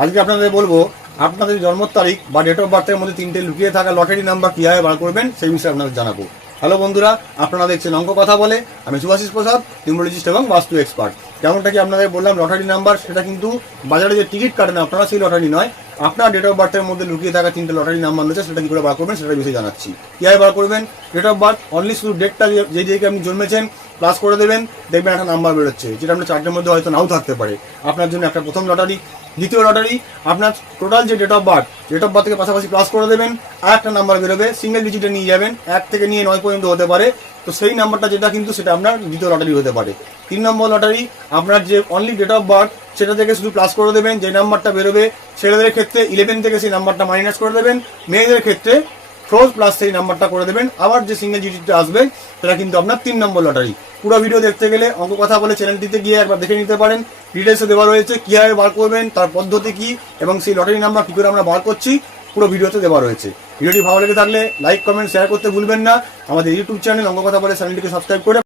আজকে আপনাদের বলবো আপনাদের জন্ম তারিখ বা ডেট অফ বার্থের মধ্যে তিনটে লুকিয়ে থাকা লটারি নাম্বার কীভাবে বার করবেন সেই বিষয়ে আপনাদের জানাবো। হ্যালো বন্ধুরা, আপনারা দেখছেন অঙ্ক কথা বলে। আমি সুভাষিস প্রসাদ, নিউমোলজিস্ট এবং বাস্তু এক্সপার্ট। যেমনটা কি আপনাদের বললাম, লটারি নাম্বার সেটা কিন্তু বাজারে যে টিকিট কাটেন আপনারা সেই লটারি নয়। আপনার ডেট অফ বার্থের মধ্যে লুকিয়ে থাকা তিনটে লটারি নাম্বার রয়েছে, সেটা কী করে বার করবেন সেটার বিষয়ে জানাচ্ছি। কীভাবে বার করবেন? ডেট অফ বার্থ অনলি শুধু ডেটটা যে ডেটে আপনি জন্মেছেন প্লাস করে দেবেন, দেখবেন একটা নাম্বার বেরোচ্ছে, যেটা আপনার চারটের মধ্যে হয়তো নাও থাকতে পারে। আপনার জন্য একটা প্রথম লটারি। দ্বিতীয় লটারি, আপনার টোটাল যে ডেট অফ বার্থ থেকে পাশাপাশি প্লাস করে দেবেন, আর একটা নাম্বার বেরোবে, সিঙ্গেল ডিজিটে নিয়ে যাবেন, 1 থেকে নিয়ে 9 পর্যন্ত হতে পারে। তো সেই নাম্বারটা যেটা কিন্তু সেটা আপনার দ্বিতীয় লটারি হতে পারে। 3 নম্বর লটারি, আপনার যে অনলি ডেট অফ বার্থ সেটা থেকে শুধু প্লাস করে দেবেন, যে নাম্বারটা বেরোবে ছেলেদের ক্ষেত্রে 11 থেকে সেই নাম্বারটা মাইনাস করে দেবেন, মেয়েদের ক্ষেত্রে 4 প্লাস সেই নাম্বারটা করে দেবেন। আবার যে সিঙ্গেল ডিজিটটা আসবে সেটা কিন্তু আপনার 3 নম্বর লটারি। পুরো ভিডিও দেখতে গেলে অঙ্ক কথা বলে চ্যানেলটিতে গিয়ে একবার দেখে নিতে পারেন। ডিটেলসে দেওয়া রয়েছে কীভাবে বার করবেন, তার পদ্ধতি কী, এবং সেই লটারি নাম্বার কী করে আমরা বার করছি পুরো ভিডিওতে দেওয়া রয়েছে। ভিডিওটি ভালো লেগে থাকলে লাইক, কমেন্ট, শেয়ার করতে ভুলবেন না। আমাদের ইউটিউব চ্যানেল অঙ্ক কথা বলে চ্যানেলটিকে সাবস্ক্রাইব করে